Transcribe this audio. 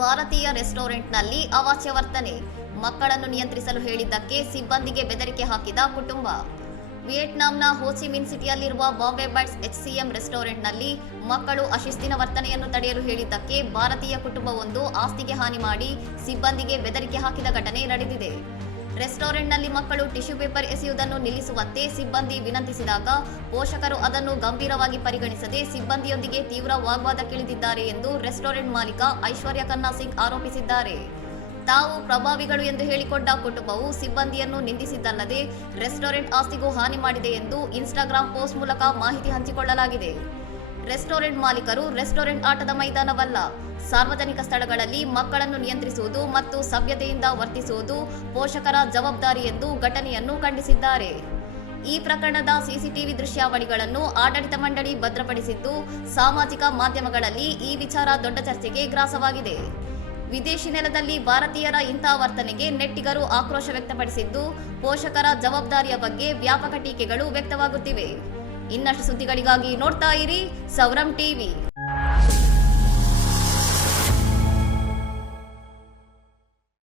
ಭಾರತೀಯ ರೆಸ್ಟೋರೆಂಟ್ನಲ್ಲಿ ಅವಾಚ್ಯ ವರ್ತನೆ, ಮಕ್ಕಳನ್ನು ನಿಯಂತ್ರಿಸಲು ಹೇಳಿದ್ದಕ್ಕೆ ಸಿಬ್ಬಂದಿಗೆ ಬೆದರಿಕೆ ಹಾಕಿದ ಕುಟುಂಬ. ವಿಯೆಟ್ನಾಂನ ಹೋಚಿಮಿನ್ ಸಿಟಿಯಲ್ಲಿರುವ ಬಾಂಬೆ ಬೈಟ್ಸ್ HCM ರೆಸ್ಟೋರೆಂಟ್ನಲ್ಲಿ ಮಕ್ಕಳು ಅಶಿಸ್ತಿನ ವರ್ತನೆಯನ್ನು ತಡೆಯಲು ಹೇಳಿದ್ದಕ್ಕೆ ಭಾರತೀಯ ಕುಟುಂಬವೊಂದು ಆಸ್ತಿಗೆ ಹಾನಿ ಮಾಡಿ ಸಿಬ್ಬಂದಿಗೆ ಬೆದರಿಕೆ ಹಾಕಿದ ಘಟನೆ ನಡೆದಿದೆ. ರೆಸ್ಟೋರೆಂಟ್ನಲ್ಲಿ ಮಕ್ಕಳು ಟಿಶ್ಯೂ ಪೇಪರ್ ಎಸೆಯುವುದನ್ನು ನಿಲ್ಲಿಸುವಂತೆ ಸಿಬ್ಬಂದಿ ವಿನಂತಿಸಿದಾಗ ಪೋಷಕರು ಅದನ್ನು ಗಂಭೀರವಾಗಿ ಪರಿಗಣಿಸದೆ ಸಿಬ್ಬಂದಿಯೊಂದಿಗೆ ತೀವ್ರ ವಾಗ್ವಾದಕ್ಕಿಳಿದಿದ್ದಾರೆ ಎಂದು ರೆಸ್ಟೋರೆಂಟ್ ಮಾಲೀಕ ಐಶ್ವರ್ಯ ಖನ್ನಾ ಸಿಂಗ್ ಆರೋಪಿಸಿದ್ದಾರೆ. ತಾವು ಪ್ರಭಾವಿಗಳು ಎಂದು ಹೇಳಿಕೊಂಡ ಕುಟುಂಬವು ಸಿಬ್ಬಂದಿಯನ್ನು ನಿಂದಿಸಿದ್ದಲ್ಲದೆ ರೆಸ್ಟೋರೆಂಟ್ ಆಸ್ತಿಗೂ ಹಾನಿ ಮಾಡಿದೆ ಎಂದು ಇನ್ಸ್ಟಾಗ್ರಾಂ ಪೋಸ್ಟ್ ಮೂಲಕ ಮಾಹಿತಿ ಹಂಚಿಕೊಳ್ಳಲಾಗಿದೆ. ರೆಸ್ಟೋರೆಂಟ್ ಮಾಲೀಕರು ರೆಸ್ಟೋರೆಂಟ್ ಆಟದ ಮೈದಾನವಲ್ಲ, ಸಾರ್ವಜನಿಕ ಸ್ಥಳಗಳಲ್ಲಿ ಮಕ್ಕಳನ್ನು ನಿಯಂತ್ರಿಸುವುದು ಮತ್ತು ಸಭ್ಯತೆಯಿಂದ ವರ್ತಿಸುವುದು ಪೋಷಕರ ಜವಾಬ್ದಾರಿ ಎಂದು ಘಟನೆಯನ್ನು ಖಂಡಿಸಿದ್ದಾರೆ. ಈ ಪ್ರಕರಣದ ಸಿಸಿಟಿವಿ ದೃಶ್ಯಾವಳಿಗಳನ್ನು ಆಡಳಿತ ಮಂಡಳಿ ಭದ್ರಪಡಿಸಿದ್ದು, ಸಾಮಾಜಿಕ ಮಾಧ್ಯಮಗಳಲ್ಲಿ ಈ ವಿಚಾರ ದೊಡ್ಡ ಚರ್ಚೆಗೆ ಗ್ರಾಸವಾಗಿದೆ. ವಿದೇಶಿ ನೆಲದಲ್ಲಿ ಭಾರತೀಯರ ಇಂತಹ ವರ್ತನೆಗೆ ನೆಟ್ಟಿಗರು ಆಕ್ರೋಶ ವ್ಯಕ್ತಪಡಿಸಿದ್ದು, ಪೋಷಕರ ಜವಾಬ್ದಾರಿಯ ಬಗ್ಗೆ ವ್ಯಾಪಕ ಟೀಕೆಗಳು ವ್ಯಕ್ತವಾಗುತ್ತಿವೆ. ಇನ್ನಷ್ಟು ಸುದ್ದಿಗಳಿಗಾಗಿ ನೋಡ್ತಾ ಇರಿ ಸೌರಂ ಟಿವಿ.